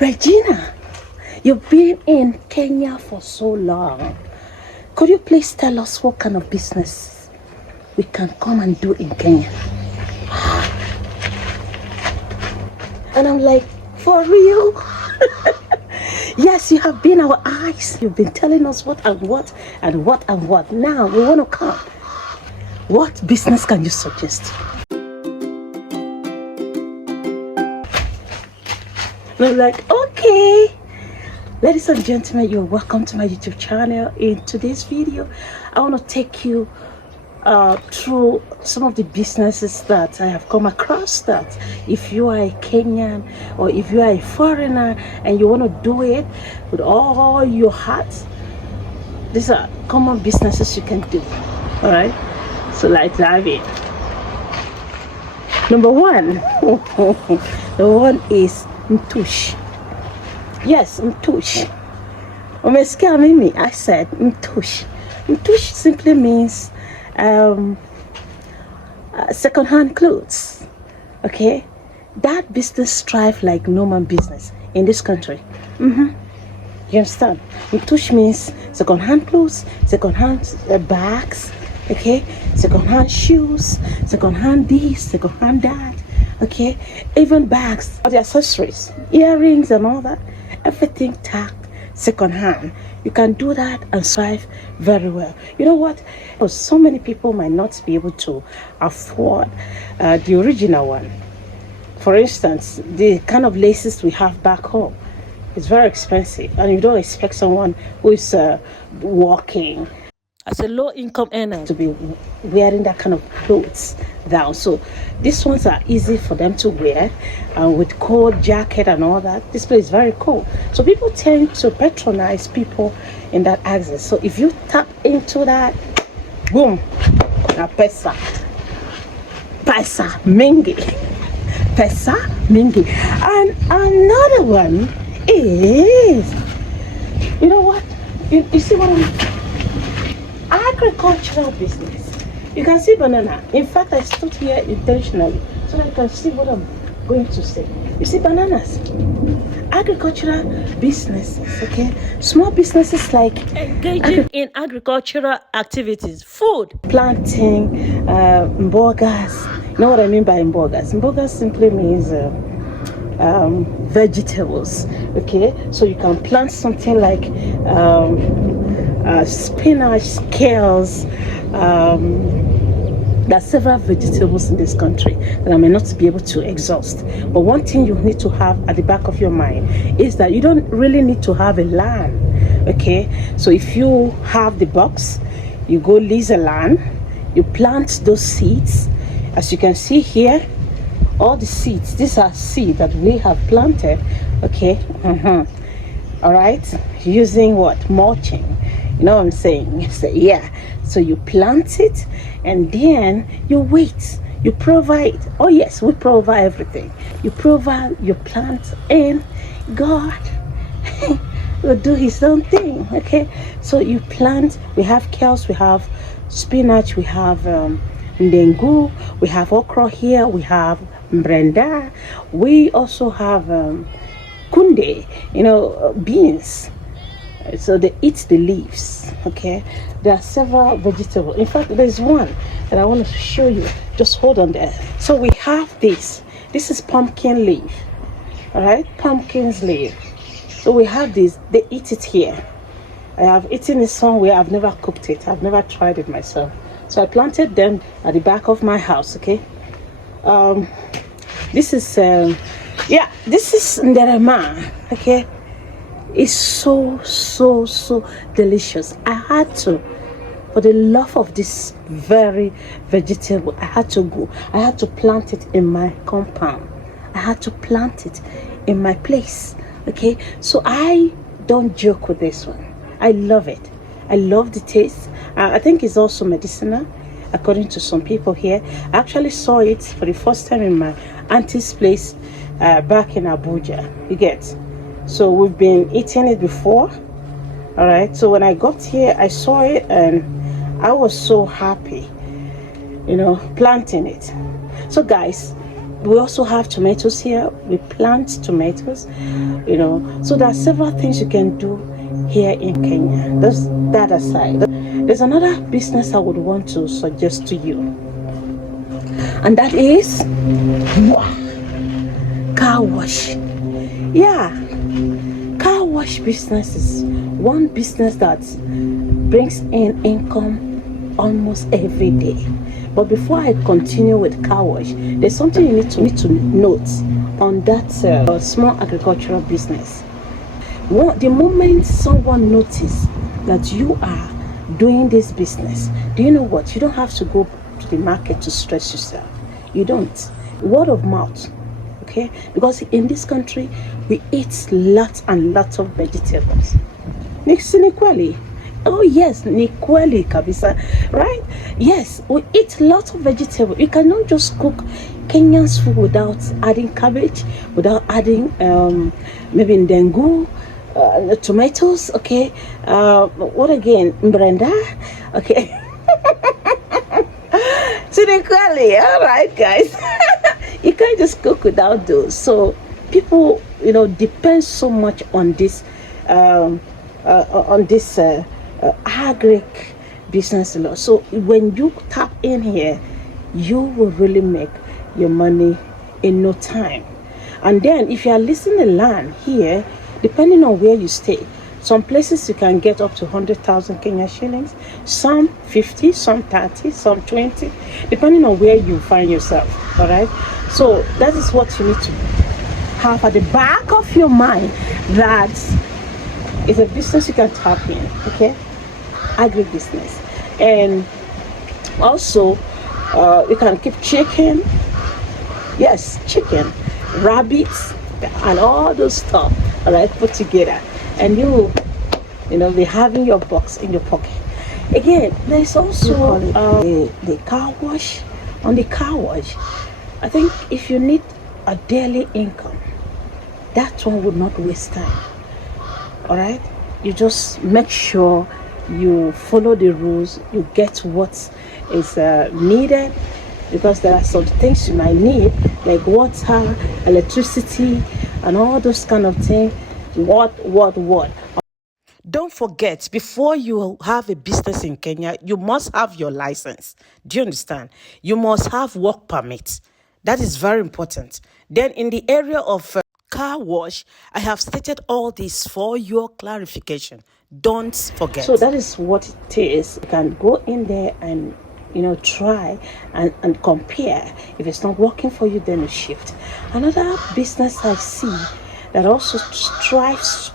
Regina, you've been in Kenya for so long. Could you please tell us what kind of business we can come and do in Kenya? And I'm like, for real? Yes, you have been our eyes. You've been telling us what and what and what and what. Now we want to come. What business can you suggest? And I'm like, okay. Ladies and gentlemen, you're welcome to my YouTube channel. In today's video, I want to take you through some of the businesses that I have come across, that if you are a Kenyan or if you are a foreigner and you want to do it with all your heart, these are common businesses you can do. All right, so let's dive in. Number one, the one is Mtush. Yes, Mtush. Umesikia mimi? I said Mtush. Mtush simply means second-hand clothes. Okay, that business thrives like no man business in this country. You understand? Mtush means second-hand clothes, second-hand bags, okay, second-hand shoes, second-hand this, second-hand that, okay, even bags, all the accessories, earrings and all that, everything tagged second-hand. You can do that and thrive very well. You know what? So many people might not be able to afford the original one. For instance, the kind of laces we have back home is very expensive, and you don't expect someone who is working as a low-income earner to be wearing that kind of clothes down. So these ones are easy for them to wear, with coat, jacket and all that. This place is very cool. So people tend to patronize people in that access. So if you tap into that, boom, na pesa mingi. Pesa mingi. And another one is, you know what? You see what agricultural business. You can see banana. In fact, I stood here intentionally so that you can see what I'm going to say. You see bananas. Agricultural businesses, okay? Small businesses like engaging in agricultural activities, food, planting, mbogas. You know what I mean by mbogas? Mbogas simply means vegetables, okay? So you can plant something like spinach, kales. There are several vegetables in this country that I may not be able to exhaust. But one thing you need to have at the back of your mind is that you don't really need to have a land, okay? So if you have the box, you go lease a land, you plant those seeds. As you can see here, all the seeds, these are seeds that we have planted, okay? All right, using what? Mulching. You know what I'm saying? So, yeah. So you plant it and then you wait. You provide. Oh yes, we provide everything. You provide your plant and God will do his own thing. Okay. So you plant. We have kales, we have spinach, we have ndengu, we have okra here, we have brenda. We also have kunde, you know, beans. So they eat the leaves, okay? There are several vegetables. In fact, there's one that I want to show you. Just hold on there. So we have this. This is pumpkin leaf, all right? Pumpkin's leaf. So we have this. They eat it here. I have eaten it somewhere. I've never cooked it. I've never tried it myself. So I planted them at the back of my house, okay? This is, this is nderema, okay? It's so delicious. I had to, for the love of this very vegetable, I had to plant it in my compound. I had to plant it in my place, okay? So I don't joke with this one. I love it. I love the taste. I think it's also medicinal, according to some people here. I actually saw it for the first time in my auntie's place back in Abuja. You get? So we've been eating it before. All right. So when I got here, I saw it and I was so happy, you know, planting it. So guys, We also have tomatoes here. We plant tomatoes, so there are several things you can do here in Kenya. That's that aside. There's another business I would want to suggest to you, and that is car wash. Yeah, car wash business is one business that brings in income almost every day. But before I continue with car wash, there's something you need to note on that small agricultural business. The moment someone notices that you are doing this business, do you know what? You don't have to go to the market to stress yourself. You don't. Word of mouth. Okay? Because in this country, we eat lots and lots of vegetables. Nikweli. Oh yes, Nikweli kabisa. Right? Yes, we eat lots of vegetables. You cannot just cook Kenyan's food without adding cabbage, without adding maybe ndengu, tomatoes, okay? What again? Brenda? Okay. Nikweli. All right, guys. You can't just cook without those. So people, depend so much on this agric business law. So when you tap in here, you will really make your money in no time. And then if you are leasing the land here, depending on where you stay, some places you can get up to 100,000 Kenya shillings, some 50, some 30, some 20, depending on where you find yourself. All right. So that is what you need to have at the back of your mind. That is a business you can tap in. Okay, agribusiness. And also you can keep chicken. Yes, chicken, rabbits, and all those stuff. All right, put together, and you be having your box in your pocket. Again, there's also the car wash. On the car wash, I think if you need a daily income, that one would not waste time. All right, you just make sure you follow the rules, you get what is needed, because there are some things you might need, like water, electricity, and all those kind of things. What? Don't forget, before you have a business in Kenya, you must have your license. Do you understand? You must have work permit. That is very important. Then in the area of car wash, I have stated all this for your clarification. Don't forget. So that is what it is. You can go in there and try and compare. If it's not working for you, then you shift. Another business I see that also strives.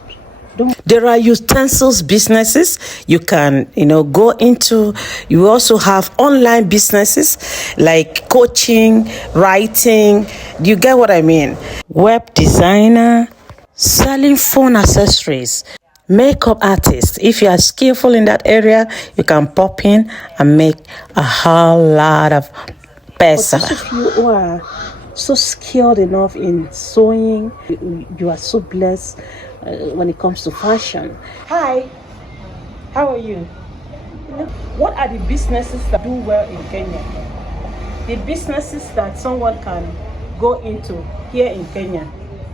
There are utensils businesses you can go into. You also have online businesses like coaching, writing. Do you get what I mean? Web designer, selling phone accessories, makeup artist. If you are skillful in that area, you can pop in and make a whole lot of pesa. But if you who are so skilled enough in sewing, you are so blessed when it comes to fashion. Hi, how are you? What are the businesses that do well in Kenya? The businesses that someone can go into here in Kenya.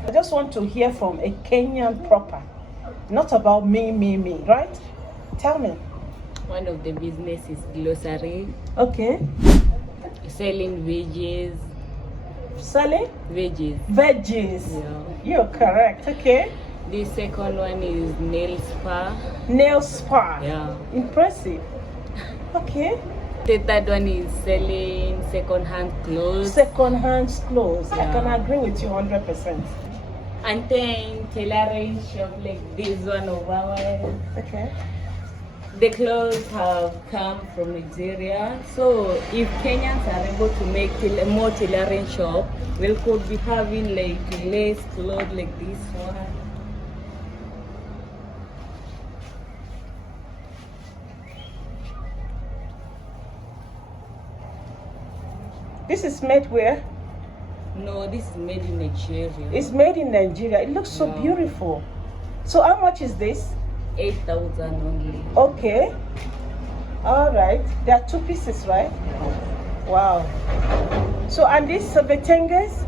I just want to hear from a Kenyan proper, not about me, right? Tell me. One of the business is grocery. Okay. Selling veggies. Selling? Veggies. Yeah. You're correct. Okay. The second one is nail spa. Nail spa. Yeah. Impressive. Okay. The third one is selling secondhand clothes. Secondhand clothes. Yeah. I can agree with you 100%. And then tailoring shop like this one of ours. Okay. The clothes have come from Nigeria, so if Kenyans are able to make more tailoring shop, we could be having like lace clothes like this one. This is made where? No, this is made in Nigeria. It's made in Nigeria. It looks so beautiful. So how much is this? 8,000 only. Okay. All right. There are two pieces, right? Wow. So and these vetenges?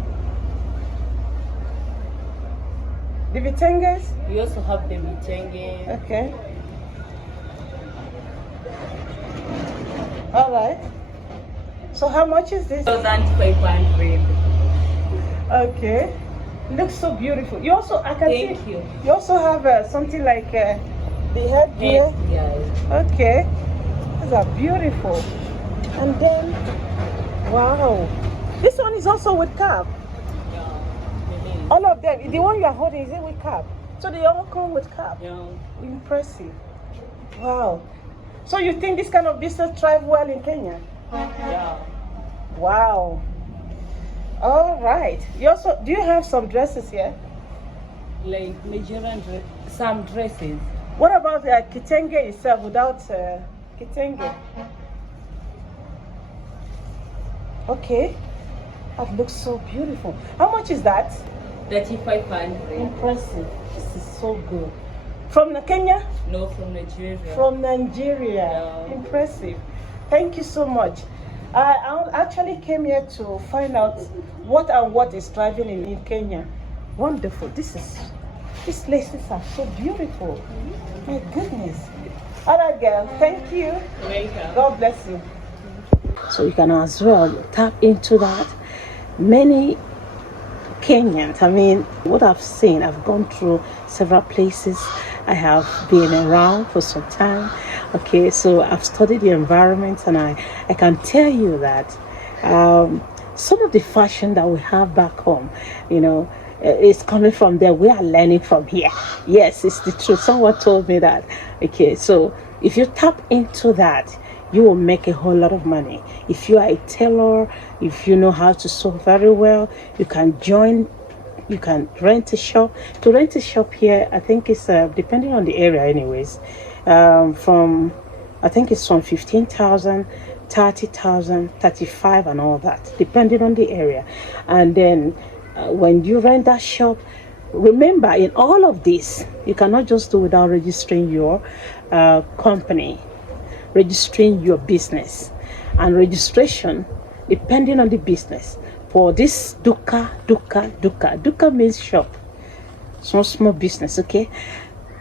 The vitenges? We also have the vitenge. Okay. All right. So how much is this? 1,500. Okay. Looks so beautiful. You also, I can Thank see. you. You also have something like the headgear. Yeah. Okay. These are beautiful. And then, wow. This one is also with cap. All of them. The one you are holding, is it with cap? So they all come with cap. Yeah. Impressive. Wow. So you think this kind of business thrive well in Kenya? Yeah. Wow. All right. You also, do you have some dresses here? Like Nigerian some dresses. What about the kitenge itself without kitenge? Okay. That looks so beautiful. How much is that? 3,500. Impressive. This is so good. From Kenya? No, from Nigeria. From Nigeria. Yeah. Impressive. Thank you so much. I actually came here to find out what is thriving in Kenya. Wonderful. These laces are so beautiful. My goodness. All right, girl. Thank you. Welcome. God bless you. So you can as well tap into that. Many Kenyans, I mean, what I've seen, I've gone through several places. I have been around for some time. Okay, so I've studied the environment, and I can tell you that some of the fashion that we have back home, it's coming from there. We are learning from here. Yes, it's the truth. Someone told me that. Okay, so if you tap into that, you will make a whole lot of money. If you are a tailor, if you know how to sew very well, you can rent a shop. To rent a shop here, I think it's depending on the area anyways, I think it's from 15,000, 30,000, 35 and all that, depending on the area. And then when you rent that shop, remember, in all of this, you cannot just do without registering your company, registering your business. And registration, depending on the business, for this duka means shop, small business. Okay,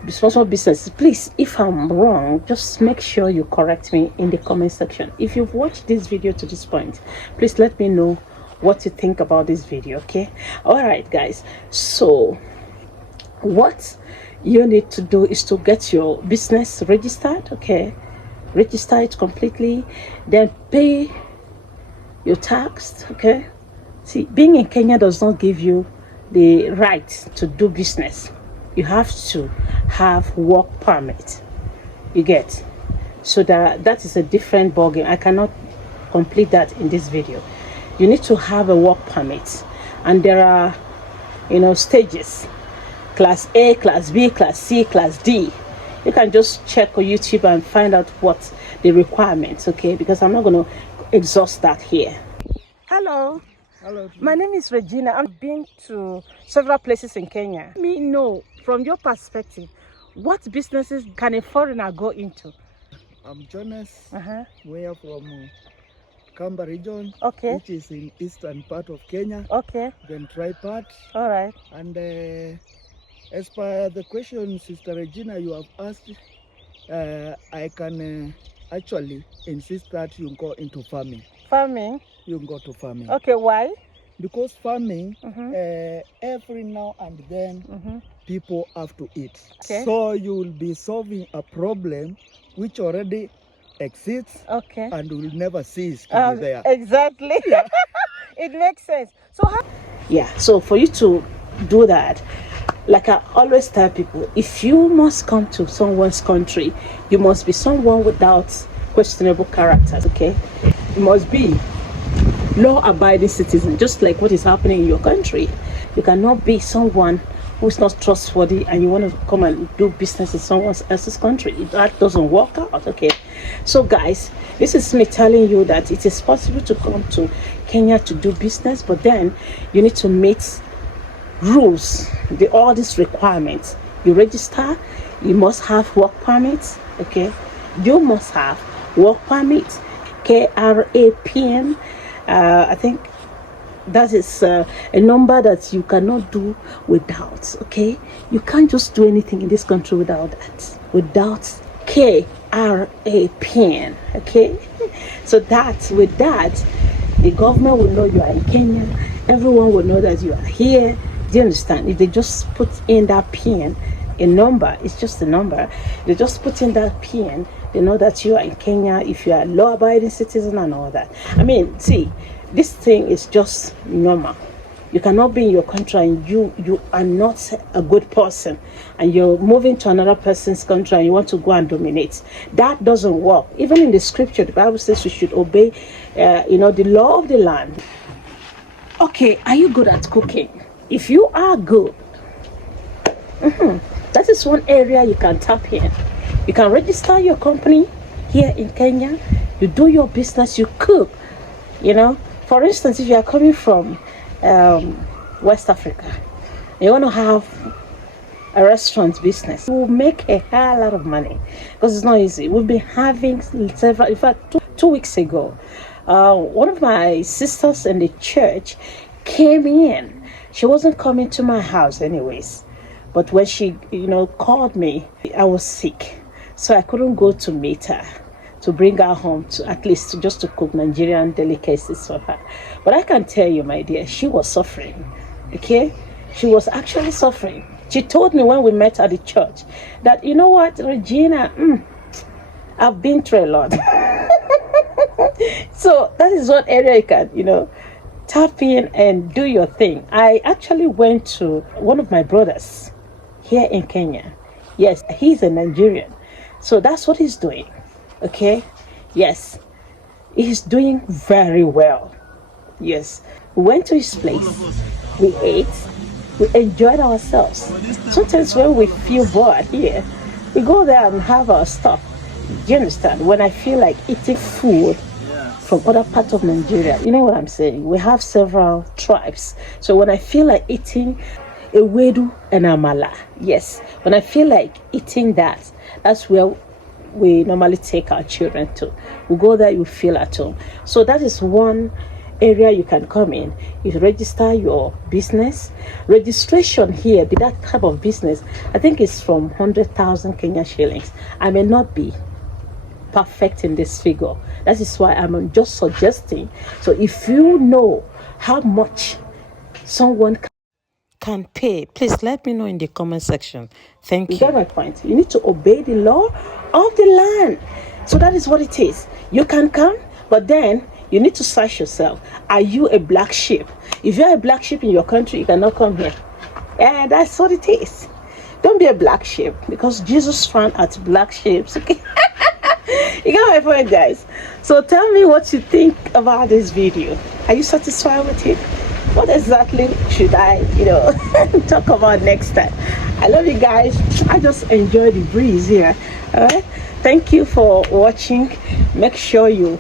small business. Please, if I'm wrong, just make sure you correct me in the comment section. If you've watched this video to this point, please let me know what you think about this video. Okay, all right guys, so what you need to do is to get your business registered. Okay, register it completely, then pay your tax. Okay, see, being in Kenya does not give you the right to do business. You have to have work permit. You get, so that is a different ballgame. I cannot complete that in this video. You need to have a work permit, and there are stages: class A, class B, class C, class D. You can just check on YouTube and find out what the requirements. Okay, because I'm not going to exhaust that here. Hello. Hello. My name is Regina. I've been to several places in Kenya. Let me know, from your perspective, what businesses can a foreigner go into? I'm Jonas. We are from Kamba region, Okay. which is in eastern part of Kenya. Okay. Then try part. All right. And as per the question, Sister Regina, you have asked, I can actually insist that you go into farming. Farming? You go to farming. Okay, why? Because farming, every now and then, people have to eat. Okay. So you will be solving a problem which already exists, Okay. and will never cease to be there. Exactly. Yeah. It makes sense. So for you to do that, like I always tell people, if you must come to someone's country, you must be someone without questionable characters. Okay, you must be law-abiding citizen, just like what is happening in your country. You cannot be someone who's not trustworthy and you want to come and do business in someone else's country. That doesn't work out. Okay, so guys, this is me telling you that it is possible to come to Kenya to do business, but then you need to meet rules, all these requirements. You register, you must have work permits. Okay, you must have work permits, KRAPN. I think That is a number that you cannot do without. Okay, you can't just do anything in this country without that, without KRA pin. Okay, so that with that, the government will know you are in Kenya. Everyone will know that you are here. Do you understand? If they just put in that pin, a number, it's just a number. They just put in that pin, they know that you are in Kenya, if you are a law-abiding citizen and all that. I mean, see, this thing is just normal. You cannot be in your country and you are not a good person, and you're moving to another person's country and you want to go and dominate. That doesn't work. Even in the scripture, the Bible says we should obey, the law of the land. Okay, are you good at cooking? If you are good, that is one area you can tap in. You can register your company here in Kenya. You do your business, you cook. For instance, if you are coming from West Africa, you want to have a restaurant business, you will make a hell lot of money because it's not easy. We've been having several, in fact, two weeks ago, one of my sisters in the church came in. She wasn't coming to my house anyways, but when she called me, I was sick, so I couldn't go to meet her, to bring her home, to at least just to cook Nigerian delicacies for her. But I can tell you, my dear, she was suffering. Okay, she was actually suffering. She told me when we met at the church that, you know what, Regina, I've been through a lot. So that is one area you can tap in and do your thing. I actually went to one of my brothers here in Kenya. Yes, he's a Nigerian, so that's what he's doing. Okay, yes, he's doing very well. Yes, we went to his place, we ate, we enjoyed ourselves. Sometimes when we feel bored here, we go there and have our stuff. Do you understand? When I feel like eating food from other parts of Nigeria, you know what I'm saying? We have several tribes. So when I feel like eating ewedu and amala, yes, when I feel like eating that, that's where we normally take our children to. We go there, you feel at home. So that is one area you can come in. You register your business. Registration here, that type of business, I think it's from 100,000 Kenya shillings. I may not be perfect in this figure. That is why I'm just suggesting. So if you know how much someone can pay, please let me know in the comment section. Thank you. You get my point? You need to obey the law of the land. So that is what it is. You can come, but then you need to search yourself. Are you a black sheep? If you're a black sheep in your country, you cannot come here. Yeah, that's what it is. Don't be a black sheep, because Jesus frowned at black sheep. Okay. You got my point, guys. So tell me what you think about this video. Are you satisfied with it? What exactly should I talk about next time? I love you guys. I just enjoy the breeze here. All right, thank you for watching. Make sure you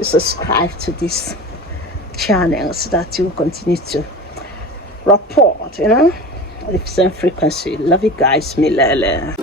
subscribe to this channel so that you continue to report at the same frequency. Love you guys. Milele.